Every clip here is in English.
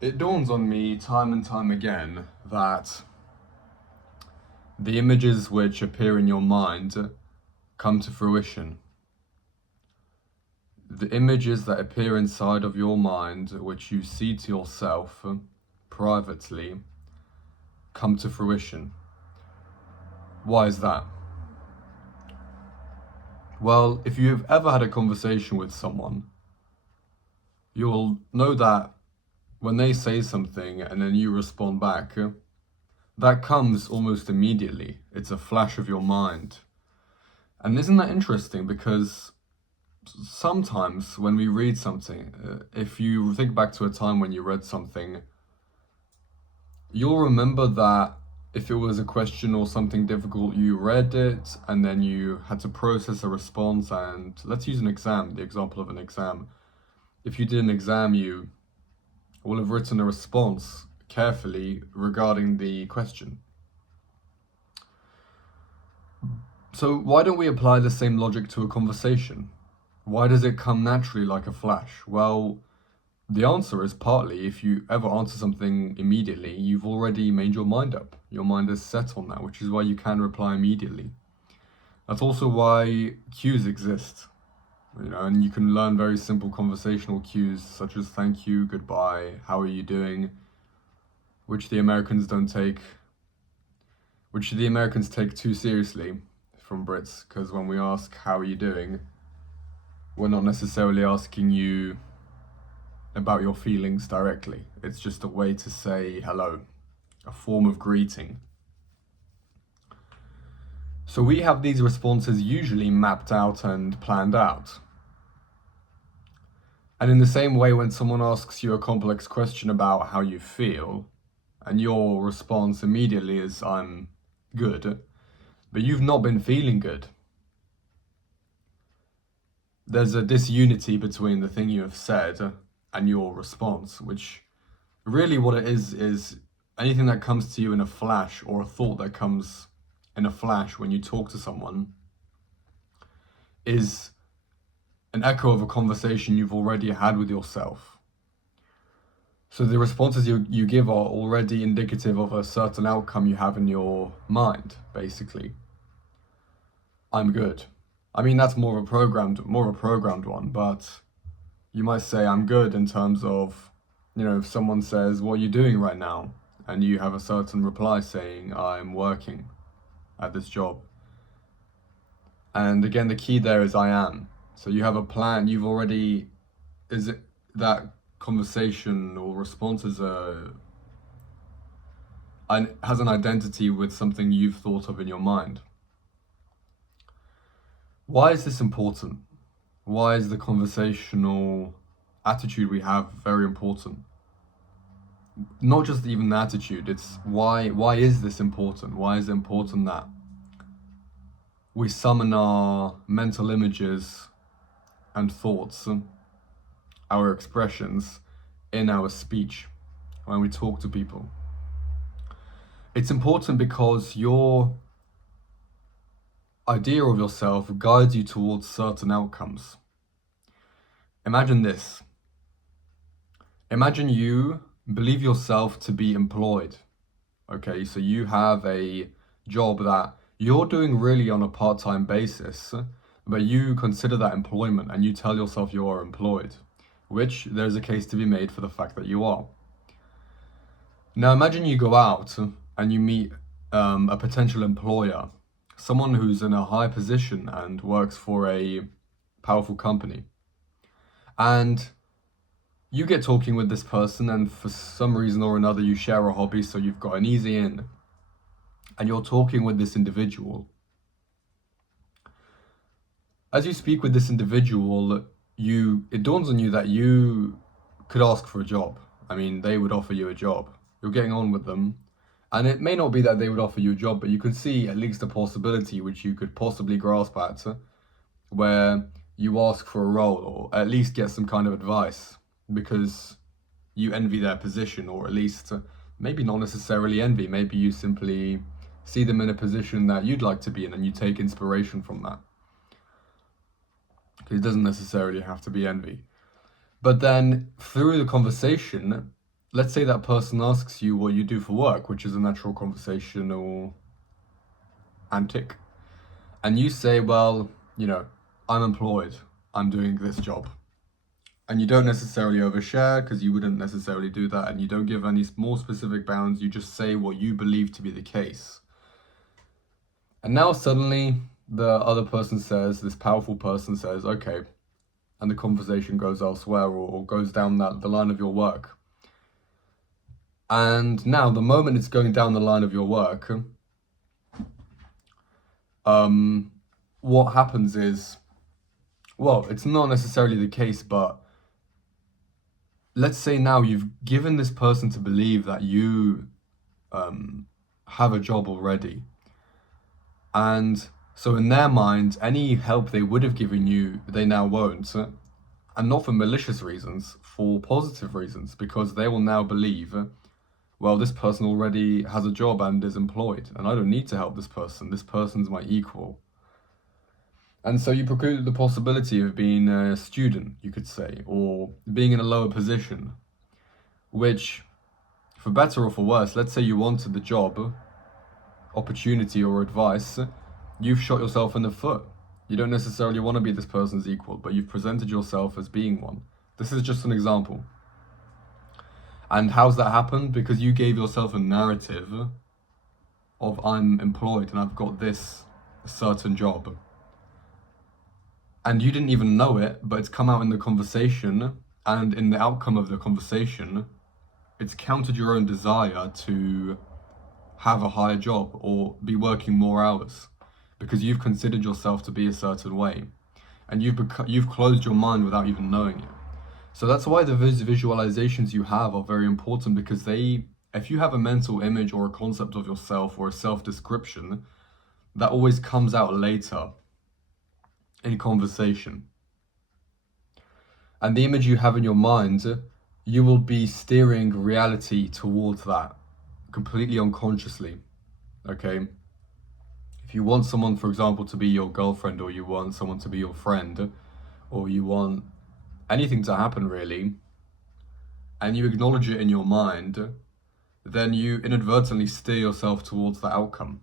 It dawns on me time and time again that the images which appear in your mind come to fruition. The images that appear inside of your mind, which you see to yourself privately, come to fruition. Why is that? Well, if you've ever had a conversation with someone, you'll know that when they say something and then you respond back, that comes almost immediately. It's a flash of your mind. And isn't that interesting? Because sometimes when we read something, if you think back to a time when you read something, you'll remember that if it was a question or something difficult, you read it and then you had to process a response. And let's use an exam, the example of an exam. If you did an exam, you will have written a response carefully regarding the question. So why don't we apply the same logic to a conversation? Why does it come naturally like a flash? Well, the answer is partly if you ever answer something immediately, you've already made your mind up. Your mind is set on that, which is why you can reply immediately. That's also why cues exist. And you can learn very simple conversational cues such as thank you, goodbye, how are you doing, which the Americans take too seriously from Brits, because when we ask how are you doing, we're not necessarily asking you about your feelings directly. It's just a way to say hello, a form of greeting. So we have these responses usually mapped out and planned out. And in the same way, when someone asks you a complex question about how you feel, and your response immediately is, I'm good, but you've not been feeling good. There's a disunity between the thing you have said and your response, which really what it is anything that comes to you in a flash, or a thought that comes in a flash when you talk to someone, is an echo of a conversation you've already had with yourself. So the responses you give are already indicative of a certain outcome you have in your mind, basically. I'm good. I mean, that's more of a programmed one, but you might say I'm good in terms of, if someone says, what are you doing right now? And you have a certain reply saying, I'm working at this job. And again, the key there is I am. So you have a plan, is it that conversation or response has an identity with something you've thought of in your mind. Why is this important? Why is the conversational attitude we have very important? Not just even the attitude, it's why is this important? Why is it important that we summon our mental images and thoughts, our expressions, in our speech when we talk to people? It's important because your idea of yourself guides you towards certain outcomes. Imagine this. Imagine you believe yourself to be employed. Okay, so you have a job that you're doing really on a part-time basis, but you consider that employment and you tell yourself you are employed, which there's a case to be made for the fact that you are. Now imagine you go out and you meet a potential employer, someone who's in a high position and works for a powerful company. And you get talking with this person, and for some reason or another you share a hobby, so you've got an easy in. And you're talking with this individual. As you speak with this individual, it dawns on you that you could ask for a job. I mean, they would offer you a job. You're getting on with them. And it may not be that they would offer you a job, but you could see at least a possibility which you could possibly grasp at, where you ask for a role or at least get some kind of advice because you envy their position, or at least maybe not necessarily envy, maybe you simply see them in a position that you'd like to be in and you take inspiration from that. It doesn't necessarily have to be envy. But then through the conversation, let's say that person asks you what you do for work, which is a natural conversational antic, and you say, well, I'm employed, I'm doing this job. And you don't necessarily overshare, because you wouldn't necessarily do that, and you don't give any more specific bounds, you just say what you believe to be the case. And now suddenly the other person says, this powerful person says, okay, and the conversation goes elsewhere, or goes down the line of your work. And now the moment it's going down the line of your work, what happens is, well, it's not necessarily the case, but let's say now you've given this person to believe that you have a job already. And so in their mind, any help they would have given you, they now won't. And not for malicious reasons, for positive reasons, because they will now believe, well, this person already has a job and is employed, and I don't need to help this person. This person's my equal. And so you precluded the possibility of being a student, you could say, or being in a lower position, which, for better or for worse, let's say you wanted the job, opportunity, or advice, you've shot yourself in the foot. You don't necessarily want to be this person's equal, but you've presented yourself as being one. This is just an example. And how's that happened? Because you gave yourself a narrative of, I'm employed and I've got this certain job. And you didn't even know it, but it's come out in the conversation, and in the outcome of the conversation, it's countered your own desire to have a higher job or be working more hours, because you've considered yourself to be a certain way, and you've closed your mind without even knowing it. So that's why the visualizations you have are very important, because if you have a mental image or a concept of yourself or a self-description, that always comes out later in conversation. And the image you have in your mind, you will be steering reality towards that completely unconsciously, okay? If you want someone, for example, to be your girlfriend, or you want someone to be your friend, or you want anything to happen really, and you acknowledge it in your mind, then you inadvertently steer yourself towards the outcome.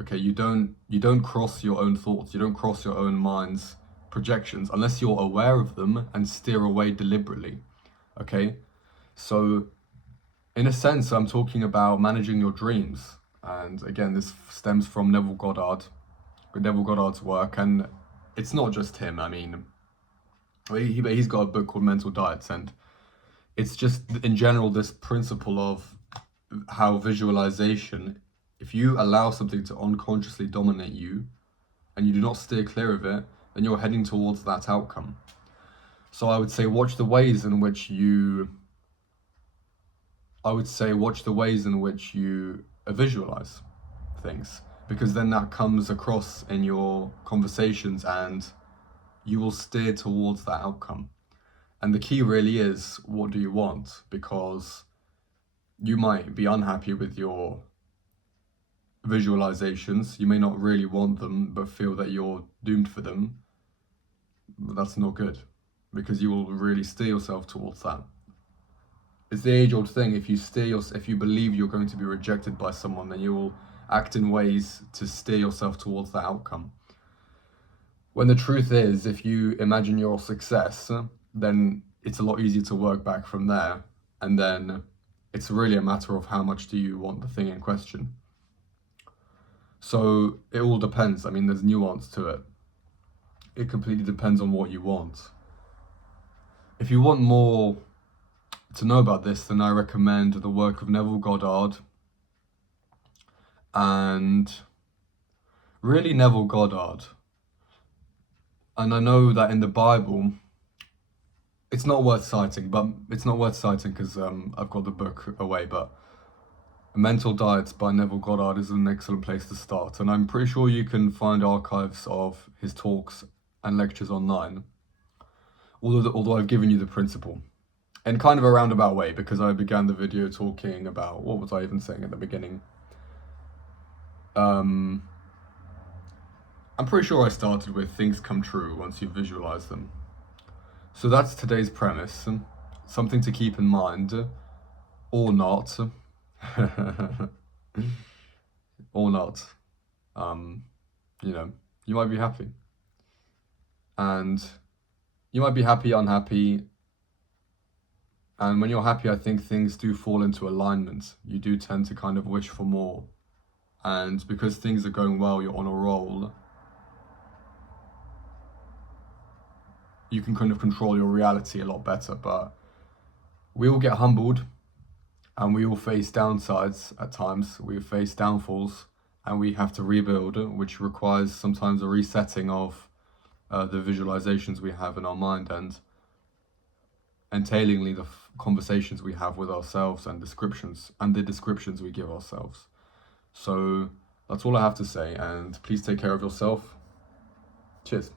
Okay, you don't cross your own thoughts, you don't cross your own mind's projections unless you're aware of them and steer away deliberately. Okay, so in a sense, I'm talking about managing your dreams. And again, this stems from Neville Goddard's work, and it's not just him. I mean, he's got a book called Mental Diets, and it's just in general this principle of how visualization, if you allow something to unconsciously dominate you and you do not steer clear of it, then you're heading towards that outcome. So I would say watch the ways in which you visualize things, because then that comes across in your conversations and you will steer towards that outcome. And the key really is, what do you want? Because you might be unhappy with your visualizations. You may not really want them, but feel that you're doomed for them. But that's not good, because you will really steer yourself towards that. It's the age-old thing. If you believe you're going to be rejected by someone, then you will act in ways to steer yourself towards that outcome. When the truth is, if you imagine your success, then it's a lot easier to work back from there. And then it's really a matter of how much do you want the thing in question. So it all depends. I mean, there's nuance to it. It completely depends on what you want. If you want more to know about this, then I recommend the work of Neville Goddard. And really Neville Goddard. And I know that in the Bible, it's not worth citing because I've got the book away, but Mental Diets by Neville Goddard is an excellent place to start. And I'm pretty sure you can find archives of his talks and lectures online, although I've given you the principle in kind of a roundabout way, because I began the video talking about, what was I even saying at the beginning? I'm pretty sure I started with things come true once you visualize them. So that's today's premise, something to keep in mind. or not, or not, you know, you might be happy. And you might be happy, unhappy. And when you're happy, I think things do fall into alignment. You do tend to kind of wish for more. And because things are going well, you're on a roll, you can kind of control your reality a lot better. But we all get humbled and we all face downsides at times. We face downfalls and we have to rebuild, which requires sometimes a resetting of the visualizations we have in our mind and entailingly the conversations we have with ourselves and the descriptions we give ourselves. So that's all I have to say, and please take care of yourself. Cheers.